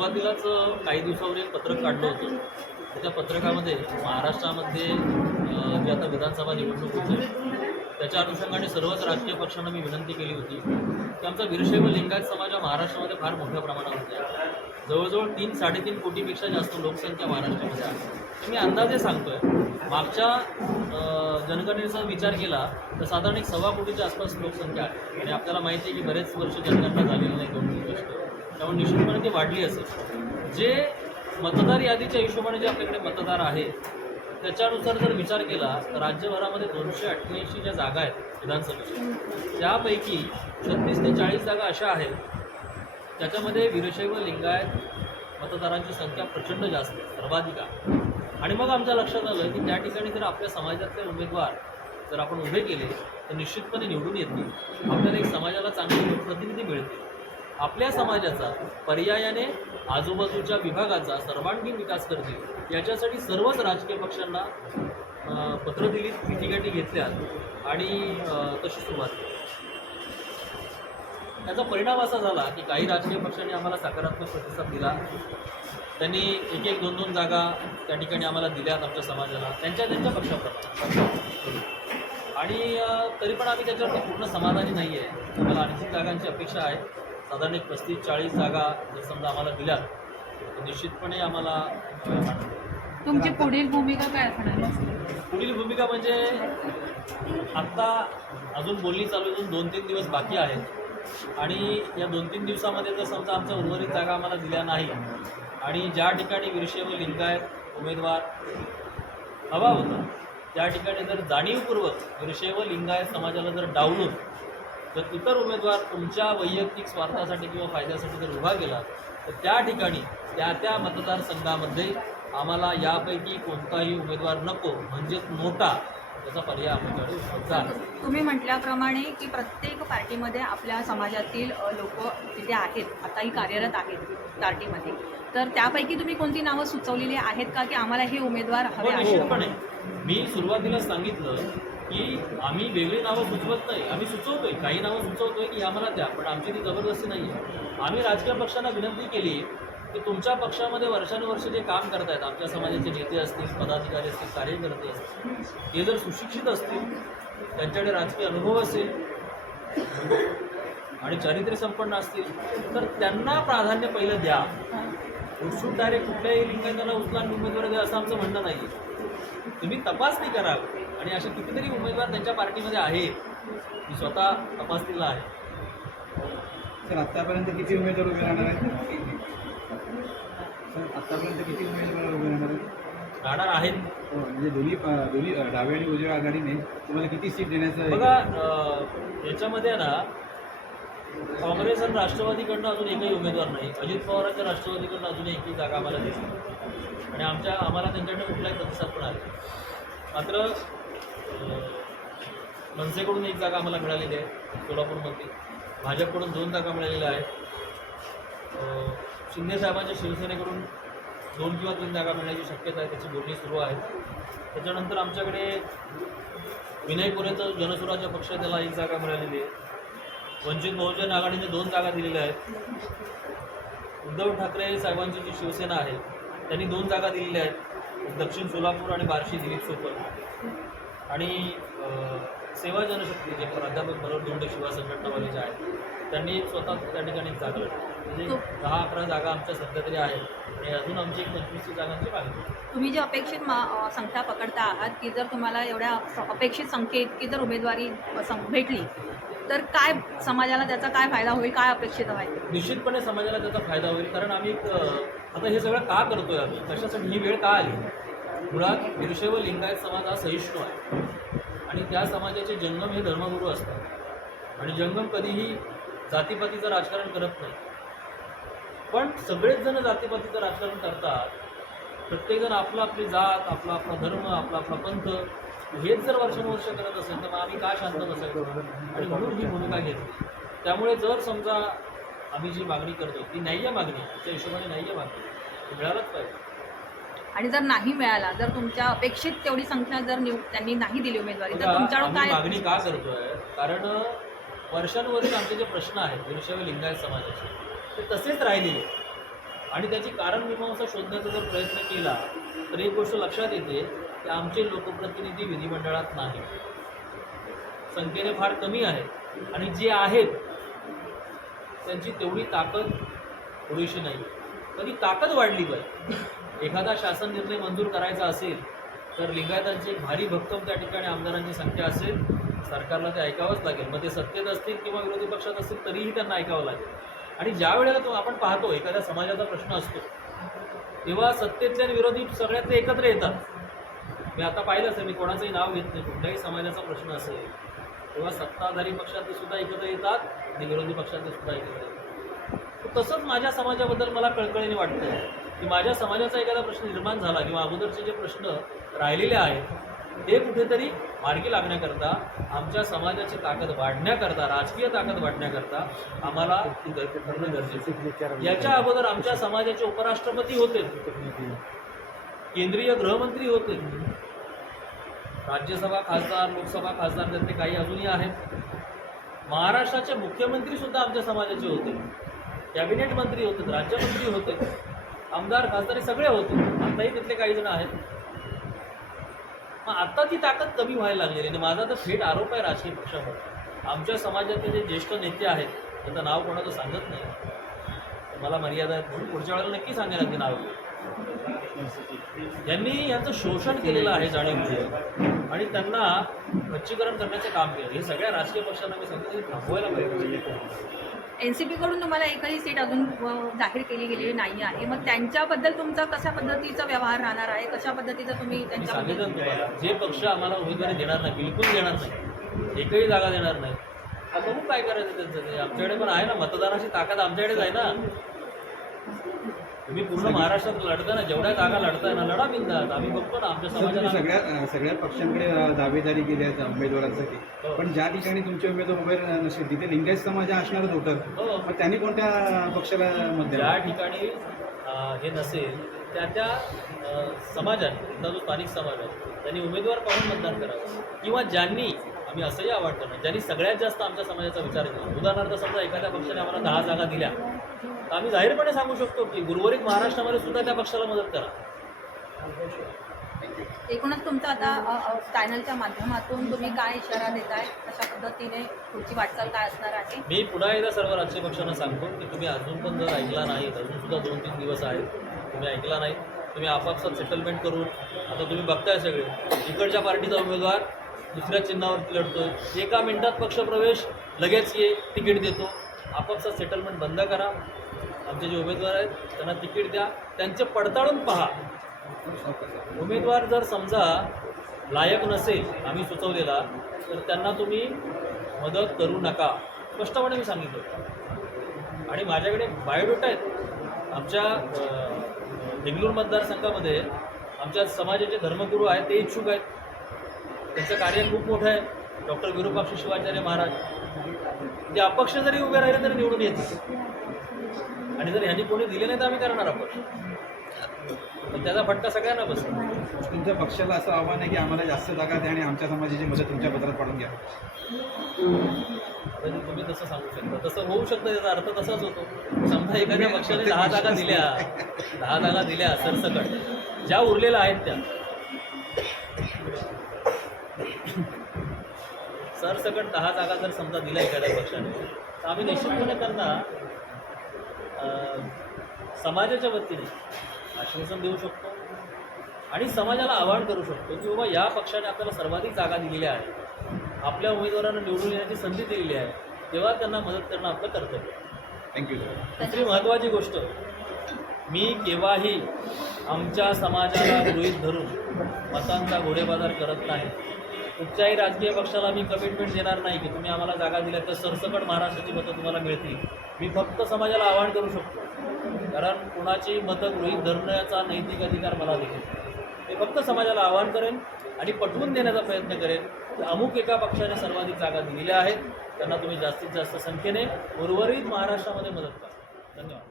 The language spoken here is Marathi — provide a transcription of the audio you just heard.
सुरुवातीलाच काही दिवसावर एक पत्रक काढलं होतं. त्या पत्रकामध्ये महाराष्ट्रामध्ये जे आता विधानसभा निवडणूक होते त्याच्या अनुषंगाने सर्वच राजकीय पक्षांना मी विनंती केली होती की आमचा वीरशैव लिंगायत समाज हा महाराष्ट्रामध्ये फार मोठ्या प्रमाणामध्ये आहे. जवळजवळ 3-3.5 कोटीपेक्षा जास्त लोकसंख्या महाराष्ट्रामध्ये आहे. तर मी अंदाजे सांगतोय, मागच्या जनगणनेचा विचार केला तर साधारण 1.25 कोटीच्या आसपास लोकसंख्या आहे. आणि आपल्याला माहिती आहे की बरेच वर्ष जनगणना झालेली नाही, 2-3 वर्ष, त्यामुळे निश्चितपणे ती वाढली असेल. जे मतदार यादीच्या हिशोबाने जे आपल्याकडे मतदार आहे त्याच्यानुसार जर विचार केला तर राज्यभरामध्ये 288 ज्या जागा आहेत विधानसभेच्या, त्यापैकी 36 ते 40 जागा अशा आहेत त्याच्यामध्ये वीरशैव लिंगायत मतदारांची संख्या प्रचंड जास्त आहे, सर्वाधिक आहे. आणि मग आमच्या लक्षात आलं की त्या ठिकाणी जर आपल्या समाजातले उमेदवार जर आपण उभे केले तर निश्चितपणे निवडून येतील, आपल्याला एक समाजाला चांगले प्रतिनिधी मिळतील, आपल्या समाजाचा पर्यायाने आजूबाजूच्या विभागाचा सर्वांगीण विकास करतील. याच्यासाठी सर्वच राजकीय पक्षांना पत्र दिली, मिटिंगाटी घेतल्यात आणि तशी सुरुवात केली. त्याचा परिणाम असा झाला की काही राजकीय पक्षांनी आम्हाला सकारात्मक प्रतिसाद दिला. त्यांनी 1-2 जागा त्या ठिकाणी आम्हाला दिल्यात आमच्या समाजाला, त्यांच्या पक्षाप्रमाणे. आणि तरी पण आम्ही त्याच्यावरती पूर्ण समाधानी नाही आहे. आम्हाला आणखी जागांची अपेक्षा आहे. साधारण 35-40 जागा जर समजा आम्हाला दिल्यात तर निश्चितपणे आम्हाला तुमची पुढील भूमिका काय असणार? पुढील भूमिका म्हणजे आत्ता अजून बोलणी चालू अजून 2-3 दिवस बाकी आहेत. आणि या 2-3 दिवसामध्ये जर समजा आमच्या उर्वरित जागा आम्हाला दिल्या नाही आणि ज्या ठिकाणी वीरशैव लिंगायत उमेदवार हवा होता त्या ठिकाणी जर जाणीवपूर्वक वीरशैव लिंगायत समाजाला जर डावलून जर इतर उमेदवार तुमच्या वैयक्तिक स्वार्थासाठी किंवा फायद्यासाठी जर उभा गेला तर त्या ठिकाणी त्या मतदारसंघामध्ये आम्हाला यापैकी कोणताही उमेदवार नको, म्हणजेच नोटा, त्याचा पर्याय आमच्याकडे उपलब्ध आहे. तुम्ही म्हटल्याप्रमाणे की प्रत्येक पार्टीमध्ये आपल्या समाजातील लोक तिथे आहेत, आताही कार्यरत आहेत पार्टीमध्ये, तर त्यापैकी तुम्ही कोणती नावं सुचवलेली आहेत का की आम्हाला हे उमेदवार हवे आहेत? निश्चितपणे मी सुरुवातीला सांगितलं की आम्ही वेगळी नावं सुचवत नाही, आम्ही सुचवतोय, काही नावं सुचवतोय की आम्हाला द्या, पण आमची ती जबरदस्ती नाही आहे. आम्ही राजकीय पक्षांना विनंती केली की तुमच्या पक्षामध्ये वर्षानुवर्ष जे काम करत आहेत, आमच्या समाजाचे नेते असतील, पदाधिकारी असतील, कार्यकर्ते असतील, ते जर सुशिक्षित असतील, त्यांच्याकडे राजकीय अनुभव असेल आणि चारित्र्य संपन्न असतील तर त्यांना प्राधान्य पहिलं द्या. उठसूट डायरेक्ट कुठल्याही लिंगायताला उचला उमेदवार द्या असं आमचं म्हणणं नाही. तुम्ही तपासणी करा आणि असे कितीतरी उमेदवार त्यांच्या पार्टीमध्ये आहेत की स्वतः तपासणीला आहे. सर, आत्तापर्यंत किती उमेदवार उभे राहणार आहेत? आत्तापर्यंत किती उमेदवार उभे राहणार आहेत? म्हणजे दोन्ही डाव्या आणि उजव्या आघाडीने तुम्हाला किती सीट देण्याचं? बघा, याच्यामध्ये ना काँग्रेस आणि राष्ट्रवादीकडनं अजून एकही उमेदवार नाही. अजित पवारांच्या राष्ट्रवादीकडनं अजून एकही जागा आम्हाला दिसली आणि आम्हाला त्यांच्याकडनं कुठलाही प्रतिसाद पण आला. मात्र मनसेकडून 1 जागा आम्हाला मिळालेली आहे सोलापूरमध्ये, भाजपकडून 2 जागा मिळालेल्या आहेत, शिंदेसाहेबांच्या शिवसेनेकडून 2 किंवा 3 जागा मिळण्याची शक्यता आहे, त्याची बोलणी सुरू आहे. त्याच्यानंतर आमच्याकडे विनय कोरेचं जनसुराज्य पक्ष, त्याला 1 जागा मिळालेली आहे. वंचित बहुजन आघाडीने 2 जागा दिलेल्या आहेत. उद्धव ठाकरे साहेबांची जी शिवसेना आहे त्यांनी 2 जागा दिलेल्या आहेत, दक्षिण सोलापूर आणि बार्शी दिलीप सोपल. आणि सेवा जनशक्ती जे प्राध्यापक मनोहर दोंडे शिवा संघटनावाले जे आहेत त्यांनी स्वतः त्या ठिकाणी जागा लढली. म्हणजे 10-11 जागा आमच्या सध्या तरी आहेत आणि अजून आमची 25 जागांची मागणी. तुम्ही जी अपेक्षित संख्या पकडता आहात की जर तुम्हाला एवढ्या अपेक्षित संख्येत की जर उमेदवारी भेटली तर काय समाजाला त्याचा काय फायदा होईल, काय अपेक्षित आहे? निश्चितपणे समाजाला त्याचा फायदा होईल. कारण आम्ही आता हे सगळं का करतोय, आम्ही कशासाठी, ही वेळ का आली? मुळात वीरशैव लिंगायत समाज हा सहिष्णू आहे आणि त्या समाजाचे जंगम हे धर्मगुरू असतात आणि जंगम कधीही जातीपातीचं राजकारण करत नाही. पण सगळेच जण जातीपातीचं राजकारण करतात. प्रत्येकजण आपली जात, आपला धर्म, आपला पंथ हेच जर वर्षानुवर्ष करत असेल तर मग आम्ही का शांत बसायचो? आणि म्हणून ही भूमिका घेतली. त्यामुळे जर समजा आम्ही जी मागणी करतो ती न्याय्य मागणी, त्या हिशोबाने न्याय्य मागणी, ती मिळालंच पाहिजे. आणि जर नाही मिळाला, जर तुमच्या अपेक्षित तेवढी संख्या जर त्यांनी नाही दिली उमेदवारी तर तुमच्याकडून काय मागणी का करतोय? कारण वर्षानुवर्ष आमचे जे प्रश्न आहेत वीरशैव लिंगायत समाजाचे ते तसेच राहिलेले. आणि त्याची कारणमीमांसा शोधण्याचा जर प्रयत्न केला तर एक गोष्ट लक्षात येते की आमचे लोकप्रतिनिधी विधिमंडळात नाही, संख्येने फार कमी आहेत आणि जे आहेत त्यांची तेवढी ताकद पुरेशी नाही. कधी ताकद वाढली पाहिजे. एखादा शासन निर्णय मंजूर करायचा असेल तर लिंगायतांची एक भारी भक्कम त्या ठिकाणी आमदारांची संख्या असेल, सरकारला ते ऐकावंच लागेल. मग ते सत्तेत असतील किंवा विरोधी पक्षात असतील तरीही त्यांना ऐकावं लागेल. आणि ज्या वेळेला तो आपण पाहतो एखाद्या समाजाचा प्रश्न असतो तेव्हा सत्तेतले आणि विरोधी सगळ्यातले एकत्र येतात. मी आता पाहिलंच आहे, मी कोणाचंही नाव घेत नाही, कुठल्याही समाजाचा प्रश्न असेल तेव्हा सत्ताधारी पक्षातले सुद्धा एकत्र येतात आणि विरोधी पक्षातले सुद्धा एकत्र येतात. तसंच माझ्या समाजाबद्दल मला कळकळीने वाटतं की माझ्या समाजाचा एखादा प्रश्न निर्माण झाला किंवा अगोदरचे जे प्रश्न राहिलेले आहेत ते कुठेतरी मार्गी लागण्याकरता, आमच्या समाजाची ताकद वाढण्याकरता, राजकीय ताकद वाढण्याकरता आम्हाला ती करणं गरजेचं आहे. याच्या अगोदर आमच्या समाजाचे उपराष्ट्रपती होते, केंद्रीय गृहमंत्री होते, राज्यसभा खासदार, लोकसभा खासदार त्यातले काही अजूनही आहेत, महाराष्ट्राचे मुख्यमंत्री सुद्धा आमच्या समाजाचे होते, कॅबिनेट मंत्री होते, राज्यमंत्री होते, आमदार खासदार हे सगळे होते, आताही तिथले काही जण आहेत. मग आता ती ताकद कमी व्हायला लागलेली आणि माझा तर थेट आरोप आहे राजकीय पक्षावर. आमच्या समाजातले जे ज्येष्ठ नेते आहेत त्याचं नाव कोणाचं सांगत नाही, मला मर्यादा आहेत म्हणून पुढच्या वेळेला नक्की सांगेल अगदी नाव. यांनी यांचं शोषण केलेलं आहे जाणीवपूर्वक आणि त्यांना खच्चीकरण करण्याचं काम केलं. हे सगळ्या राजकीय पक्षांना मी सांगतो की थांबवायला पाहिजे. NCP कडून तुम्हाला एकही सीट अजून जाहीर केली गेलेली नाही आहे. मग त्यांच्याबद्दल तुमचा कशा पद्धतीचा व्यवहार राहणार आहे, कशा पद्धतीचं तुम्ही मी त्यांच्याबद्दल सांगितलं तुम्हाला, जे पक्ष आम्हाला उमेदवारी देणार नाही, बिलकुल देणार नाही, एकही जागा देणार नाही, आता बघू काय करायचं त्यांचं. ते आमच्याकडे पण आहे ना, मतदानाची ताकद आमच्याकडेच आहे ना. तुम्ही पूर्ण महाराष्ट्रात लढता ना, जेवढ्या जागा लढताय ना, लढा बिंदास. आम्ही बघतो ना आमच्या तुम्ही समाजाला. सगळ्या पक्षांकडे दावेदारी केली आहे उमेदवारांसाठी, हो. पण ज्या ठिकाणी तुमचे उमेदवार उभे नसेल तिथे लिंगायत समाज हा असणारच होतं. हो. मग त्यांनी कोणत्या पक्षाला मत ज्या द्यावं? ठिकाणी हे नसेल त्या समाजाने, त्यांचा जो स्थानिक समाज आहे त्यांनी उमेदवार पाहून मतदान करावं. किंवा ज्यांनी, आम्ही असंही आवडतो ना, ज्यांनी सगळ्यात जास्त आमच्या समाजाचा विचार केला. उदाहरणार्थ समजा एखाद्या पक्षाने आम्हाला 10 जागा दिल्या तर आम्ही जाहीरपणे सांगू शकतो की उर्वरित महाराष्ट्रामध्ये सुद्धा त्या पक्षाला मदत करा. एकूणच तुमचं आता चॅनलच्या माध्यमातून तुम्ही काय इशारा देताय, कशा पद्धतीने पुढची वाटचाल काय असणार आहे? मी पुन्हा एकदा सर्व राजकीय पक्षांना सांगतो की तुम्ही अजून पण जर ऐकला नाहीत, अजून सुद्धा 2-3 दिवस आहेत, तुम्ही ऐकला नाही, तुम्ही आपापसात सेटलमेंट करून, आता तुम्ही बघताय सगळे इकडच्या पार्टीचा उमेदवार दुसऱ्या चिन्हावरती लढतोय, एका मिनिटात पक्षप्रवेश, लगेच ये तिकीट देतो. आपापसात सेटलमेंट बंद करा. आमचे जे उमेदवार आहेत त्यांना तिकीट द्या, त्यांचे पडताळून पहा. उमेदवार जर समजा लायक नसेल आम्ही सुचवलेला तर त्यांना तुम्ही मदत करू नका, स्पष्टपणे मी सांगितलं. आणि माझ्याकडे बायोडेटा आहेत. आमच्या देगलूर मतदारसंघामध्ये आमच्या समाजाचे धर्मगुरू आहेत, ते इच्छुक आहेत, त्यांचं कार्य खूप मोठं आहे. डॉक्टर विरूपाक्ष शिवाचार्य महाराज ते अपक्ष जरी उभे राहिले तरी निवडून येतील. आणि जर ह्यांनी कोणी दिले नाही तर आम्ही करणार अपक्ष, पण त्याचा फटका सगळ्यांना बसेल. तुमच्या पक्षाला असं आव्हान आहे की आम्हाला जास्त जागा द्या आणि आमच्या समाजाची मदत तुमच्या पत्रात पाडून घ्या. आता तुम्ही तसं सांगू शकता, तसं होऊ शकतं. त्याचा अर्थ तसाच होतो. समजा एखाद्या पक्षाने 10 जागा दिल्या, 10 जागा दिल्या सरसकट, ज्या उरलेल्या आहेत त्या सरसकट 10 जागा जर समजा दिल्या एखाद्या पक्षाने तर आम्ही निश्चितपणे त्यांना समाजाच्या वतीने आश्वासन देऊ शकतो आणि समाजाला आवाहन करू शकतो की बाबा या पक्षाने आपल्याला सर्वाधिक जागा दिलेल्या आहेत, आपल्या उमेदवारांना निवडून येण्याची संधी दिलेली आहे, तेव्हा त्यांना मदत करणं आपलं कर्तव्य. थँक्यू. दुसरी महत्त्वाची गोष्ट, मी केव्हाही आमच्या समाजाला गृहीत धरून मतांचा घोडेबाजार करत नाही. कुठच्याही राजकीय पक्षाला मी कमिटमेंट देणार नाही की तुम्ही आम्हाला जागा दिल्या तर सरसकट महाराष्ट्राची मतं तुम्हाला मिळतील. मी फक्त समाजाला आवाहन करू शकतो, कारण कुणाची मतं गृहीत धरण्याचा नैतिक अधिकार मला देखील. मी फक्त समाजाला आवाहन करेन आणि पटवून देण्याचा प्रयत्न करेन की अमुक एका पक्षाने सर्वाधिक जागा दिलेल्या आहेत, त्यांना तुम्ही जास्तीत जास्त संख्येने उर्वरित महाराष्ट्रामध्ये मदत करा. धन्यवाद.